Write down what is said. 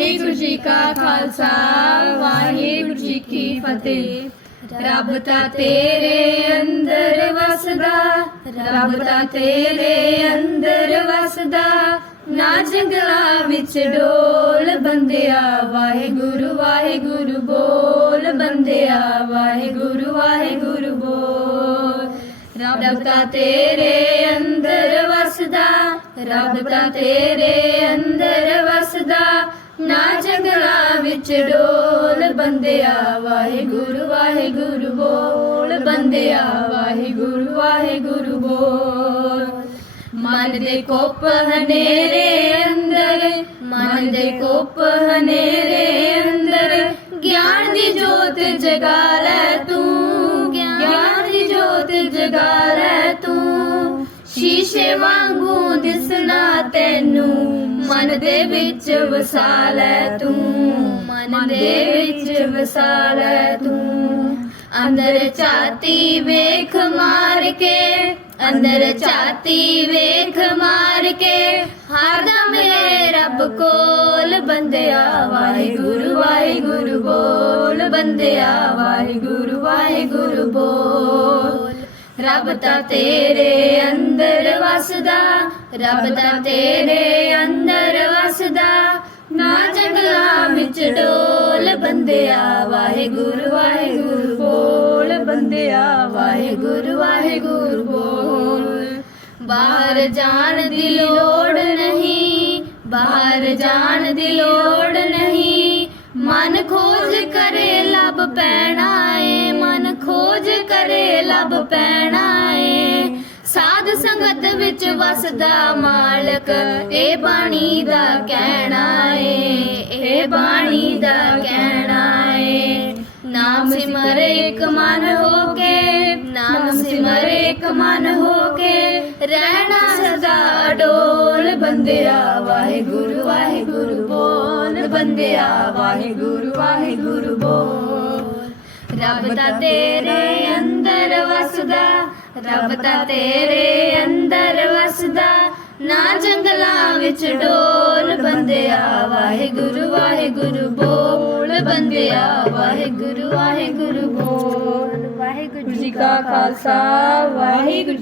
ਵਾਹਿਗੁਰੂ ਜੀ ਕਾ ਖਾਲਸਾ, ਵਾਹਿਗੁਰੂ ਜੀ ਕੀ ਫਤਿਹ। ਰੱਬ ਤਾਂ ਤੇਰੇ ਅੰਦਰ ਵਸਦਾ, ਰੱਬ ਤਾਂ ਤੇਰੇ ਅੰਦਰ ਵਸਦਾ। ਨਾ ਜੰਗਲਾਂ ਵਿੱਚ ਡੋਲ ਬੰਦਿਆ, ਵਾਹਿਗੁਰੂ ਵਾਹਿਗੁਰੂ ਬੋਲ ਬੰਦਿਆ, ਵਾਹਿਗੁਰੂ ਵਾਹਿਗੁਰੂ ਬੋਲ। ਰੱਬ ਤਾਂ ਤੇਰੇ ਅੰਦਰ ਵਸਦਾ, ਰੱਬ ਤਾਂ ਤੇਰੇ ਅੰਦਰ ਵਸਦਾ। ਨਾ ਜੰਗਲਾਂ ਵਿੱਚ ਡੋਲ ਬੰਦਿਆ, ਵਾਹਿਗੁਰੂ ਵਾਹਿਗੁਰੂ ਬੋਲ ਬੰਦਿਆ, ਵਾਹਿਗੁਰੂ ਵਾਹਿਗੁਰੂ ਬੋਲ। ਮਨ ਦੇ ਕੋਪ ਹਨੇਰੇ ਅੰਦਰ, ਮਨ ਦੇ ਕੋਪ ਹਨੇਰੇ ਅੰਦਰ, ਗਿਆਨ ਦੀ ਜੋਤ ਜਗਾ ਲੈ ਸ਼ੀਸ਼ੇ ਵਾਂਗੂ ਦਿਸਣਾ ਤੈਨੂੰ। ਮਨ ਦੇ ਵਿੱਚ ਵਸਾ ਲੈ ਤੂੰ। ਮਨ ਦੇ ਵਿੱਚ ਵਸਾ ਲੈ ਤੂੰ। ਅੰਦਰ ਝਾਤੀ ਵੇਖ ਮਾਰ ਕੇ, ਅੰਦਰ ਝਾਤੀ ਵੇਖ ਮਾਰ ਕੇ। ਹਰਦਮ ਏ ਰੱਬ ਕੋਲ ਬੰਦਿਆ, ਵਾਹਿਗੁਰੂ ਵਾਹਿਗੁਰੂ ਬੋਲ। ਬੰਦਿਆ, ਵਾਹਿਗੁਰੂ ਵਾਹਿਗੁਰੂ ਬੋਲ। ਰੱਬ ਤਾਂ ਤੇਰੇ ਵਸਦਾ, ਰੱਬ ਤਾਂ ਤੇਰੇ ਅੰਦਰ ਵਸਦਾ। ਨਾ ਜੰਗਲਾਂ ਵਿੱਚ ਡੋਲ ਬੰਦਿਆ, ਵਾਹਿਗੁਰੂ ਵਾਹਿਗੁਰੂ ਬੋਲ ਬੰਦਿਆ, ਵਾਹਿਗੁਰੂ ਵਾਹਿਗੁਰੂ ਬੋਲ। ਬਾਹਰ ਜਾਣ ਦੀ ਲੋੜ ਨਹੀਂ, ਬਾਹਰ ਜਾਣ ਦੀ ਲੋੜ ਨਹੀਂ। ਮਨ ਖੋਜ ਕਰੇ ਲੱਭ ਪੈਣਾ ਏ, ਮਨ ਖੋਜ ਕਰੇ ਲੱਭ ਪੈਣਾ ਸਾਧ ਸੰਗਤ ਵਿੱਚ ਵਸਦਾ ਮਾਲਕ ਇਹ ਬਾਣੀ ਦਾ ਕਹਿਣਾ ਏ ਇਹ ਬਾਣੀ ਦਾ ਕਹਿਣਾ ਏ। ਨਾਮ ਸਿਮਰ ਇੱਕ ਮਨ ਹੋ ਕੇ ਨਾਮ ਸਿਮਰ ਇੱਕ ਮਨ ਹੋ ਕੇ ਰਹਿਣਾ ਸਦਾ ਡੋਲ ਬੰਦਿਆ, ਵਾਹਿਗੁਰੂ ਵਾਹਿਗੁਰੂ ਬੋਲ ਬੰਦਿਆ, ਵਾਹਿਗੁਰੂ ਵਾਹਿਗੁਰੂ ਬੋਲ। ਰੱਬ ਦਾ ਤੇਰੇ ਅੰਦਰ ਵਸਦਾ ਰੱਬ ਤਾਂ ਤੇਰੇ ਅੰਦਰ ਵਸਦਾ, ਨਾ ਜੰਗਲਾਂ ਵਿੱਚ ਡੋਲ ਬੰਦਿਆ। ਵਾਹਿਗੁਰੂ ਵਾਹਿਗੁਰੂ, ਬੋਲ ਬੰਦਿਆ। ਵਾਹਿਗੁਰੂ ਵਾਹਿਗੁਰੂ, ਬੋਲ। ਵਾਹਿਗੁਰੂ ਜੀ ਕਾ ਖਾਲਸਾ, ਵਾਹਿਗੁਰੂ